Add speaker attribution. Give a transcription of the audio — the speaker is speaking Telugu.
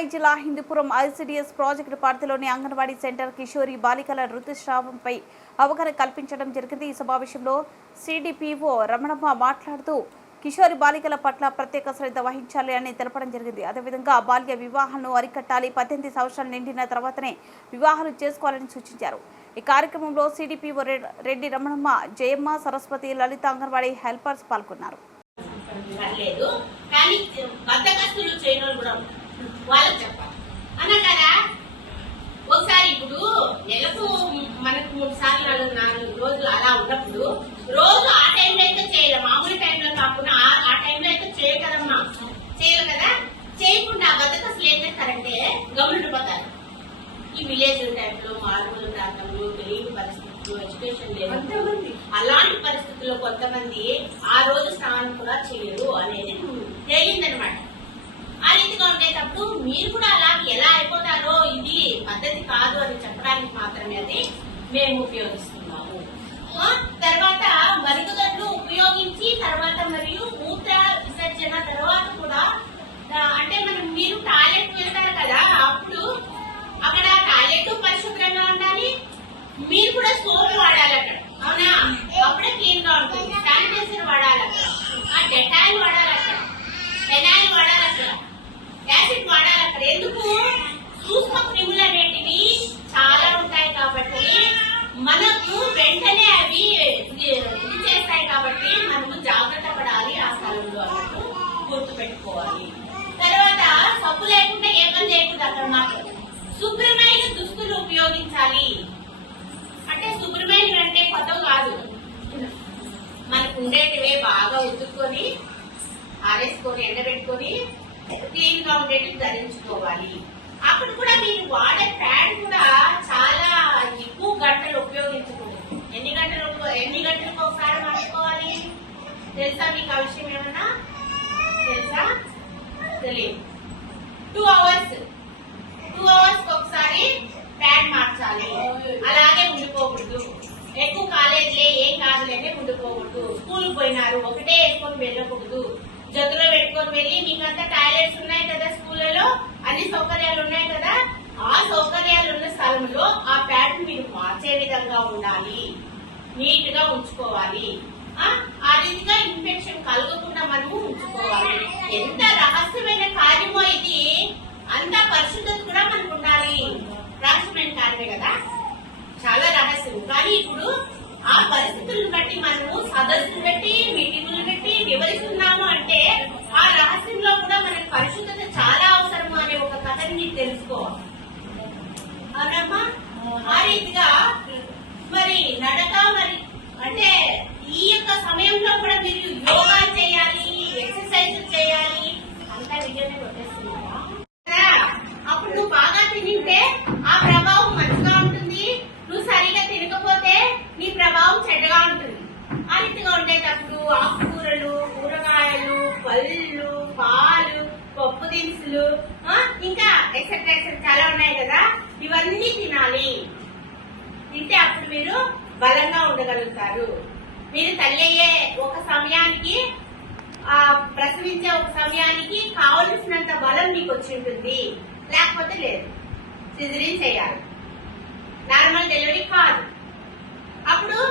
Speaker 1: సత్యసాయి జిల్లా హిందూపురం ఐసిడిఎస్ ప్రాజెక్టు పరిధిలోని అంగన్వాడీ సెంటర్ కిషోరి బాలికల ఋతుస్రావంపై అవగాహన కల్పించడం జరిగింది. ఈ సమావేశంలో సిడిపిఓ రమణమ్మ మాట్లాడుతూ కిషోరి బాలికల పట్ల ప్రత్యేక శ్రద్ధ వహించాలి అని తెలపడం జరిగింది. అదేవిధంగా బాల్య వివాహాలను అరికట్టాలి పద్దెనిమిది సంవత్సరాలు నిండిన తర్వాతనే వివాహాలు చేసుకోవాలని సూచించారు. ఈ కార్యక్రమంలో సిడిపిఓ రెడ్డి రమణమ్మ జయమ్మ సరస్వతి లలిత అంగన్వాడీ హెల్పర్స్ పాల్గొన్నారు.
Speaker 2: వాళ్ళకి చెప్పాలి. అన్నా కదా ఒకసారి ఇప్పుడు నెలకు మనకు మూడు సార్లు నాలుగు నాలుగు రోజులు అలా ఉన్నప్పుడు రోజు ఆ టైంలో అయితే చేయాలి. మామూలు టైంలో కాకుండా ఆ- టైంలో అయితే చేయాలి కదమ్మా. చేయాలి కదా? చేయకుండా బద్దకస్తులు ఏం చేస్తారంటే గమనిపోతారు ఈ విలేజ్ టైంలో మారుమూల ప్రాంతంలో తెలియని పరిస్థితులు ఎడ్యుకేషన్ లేదు. అలాంటి పరిస్థితుల్లో కొంతమంది ఆ రోజు స్నానం కూడా చేయరు అనేది తేలిందనమాట. ఆ రీతిగా ఉండేటప్పుడు మీరు కూడా అలా ఎలా అయిపోతారో ఇది పద్ధతి కాదు అని చెప్పడానికి మాత్రమే అది మేము ఉపయోగిస్తున్నాము. తర్వాత మరుగుదొడ్లు ఉపయోగించి తర్వాత మరియు మూత్ర విసర్జన తర్వాత కూడా అంటే మనం మీరు టాయిలెట్ వెళ్తారు కదా అప్పుడు అక్కడ టాయిలెట్ పరిశుభ్రంగా ఉండాలి. మీరు కూడా సోప్ వాడాలి అక్కడ. అవునా? అప్పుడే క్లీన్గా ఉంటుంది. శానిటైజర్ వాడాలి ఆ డెటా వాడాలి అక్కడ ఫెనాయిల్ వాడాలి అక్కడ యాసిడ్ వాడాలి అక్కడ ఎందుకు సూక్ష్మ క్రిములు అనేటివి చాలా ఉంటాయి కాబట్టి మనకు వెంటనే అవి ఇది ఇది చేస్తాయి కాబట్టి మనము జాగ్రత్త పడాలి ఆ స్థలంలో అన్నట్టు గుర్తు పెట్టుకోవాలి. తర్వాత సబ్బు లేకుండా ఏ పని చేయకూడదు అక్కడ మాకు. శుభ్రమైన దుస్తులు ఉపయోగించాలి. అంటే శుభ్రమైన అంటే కొత్త కాదు. మనకు ఉండేటివే బాగా ఉతుక్కొని ఆరేసుకొని ఎండబెట్టుకొని క్లీన్గా ఉండేటివి ధరించుకోవాలి. అప్పుడు కూడా మీరు వాడే ప్యాడ్ కూడా చాలా తెలియదు టూ అవర్స్ టూ అవర్స్ ఒకసారి ప్యాడ్ మార్చాలి. అలాగే ఉండిపోకూడదు. ఎక్కువ కాలేజీలే ఏం కాదులేనే ఉండిపోకూడదు. స్కూల్ పోయినారు ఒకటే వేసుకొని వెళ్ళకూడదు. జతులో పెట్టుకొని వెళ్ళి మీకంతా టాయిలెట్స్ ఉన్నాయి కదా స్కూళ్ళలో? అన్ని సౌకర్యాలు ఉన్నాయి కదా? ఆ సౌకర్యాలు ఉన్న స్థలంలో ఆ ప్యాడ్ మీరు మార్చే విధంగా ఉండాలి. నీట్గా ఉంచుకోవాలి. ఆ ఆ రీతిగా ఇన్ఫెక్షన్ కలగకుండా మనము ఉంచుకోవాలి. ఎంత రహస్యమైన కార్యమో ఇది అంత పరిశుద్ధత కూడా మనకు ఉండాలి రహస్యమైన కార్యమే కదా? చాలా రహస్యం కానీ ఇప్పుడు ఆ పరిస్థితులను బట్టి మనము సదస్సులు పెట్టి మీటింగులు పెట్టి వివరిస్తున్నాము అంటే ఆ రహస్యంలో కూడా మనకు పరిశుద్ధత చాలా అవసరము అనే ఒక కథని మీకు తెలుసుకోవాలి. అవునమ్మా? ఆ రీతిగా మరి నడక మరి అంటే ఈ యొక్క సమయంలో కూడా మీరు యోగా చేయాలి ఎక్సర్సైజ్ చేయాలి అంతా విజయమే కొట్టేస్తున్నారా? తినితే తింటే ఆ ప్రభావం మంచిగా ఉంటుంది. నువ్వు సరిగా తినకపోతే నీ ప్రభావం చెడ్డగా ఉంటుంది. ఆ రీతిగా ఉండేటప్పుడు ఆకుకూరలు కూరగాయలు పళ్ళు పాలు పప్పు దినుసులు ఇంకా ఎక్సెట్రా ఎక్సెట్రా చాలా ఉన్నాయి కదా. ఇవన్నీ తినాలి. తింటే అప్పుడు మీరు బలంగా ఉండగలుగుతారు. మీరు తల్లి అయ్యే ఒక సమయానికి ఆ ప్రసవించే ఒక సమయానికి కావలసినంత బలం మీకు వచ్చి ఉంటుంది. లేకపోతే లేదు. సిజరీన్ చేయాలి. నార్మల్ డెలివరీ కాదు. అప్పుడు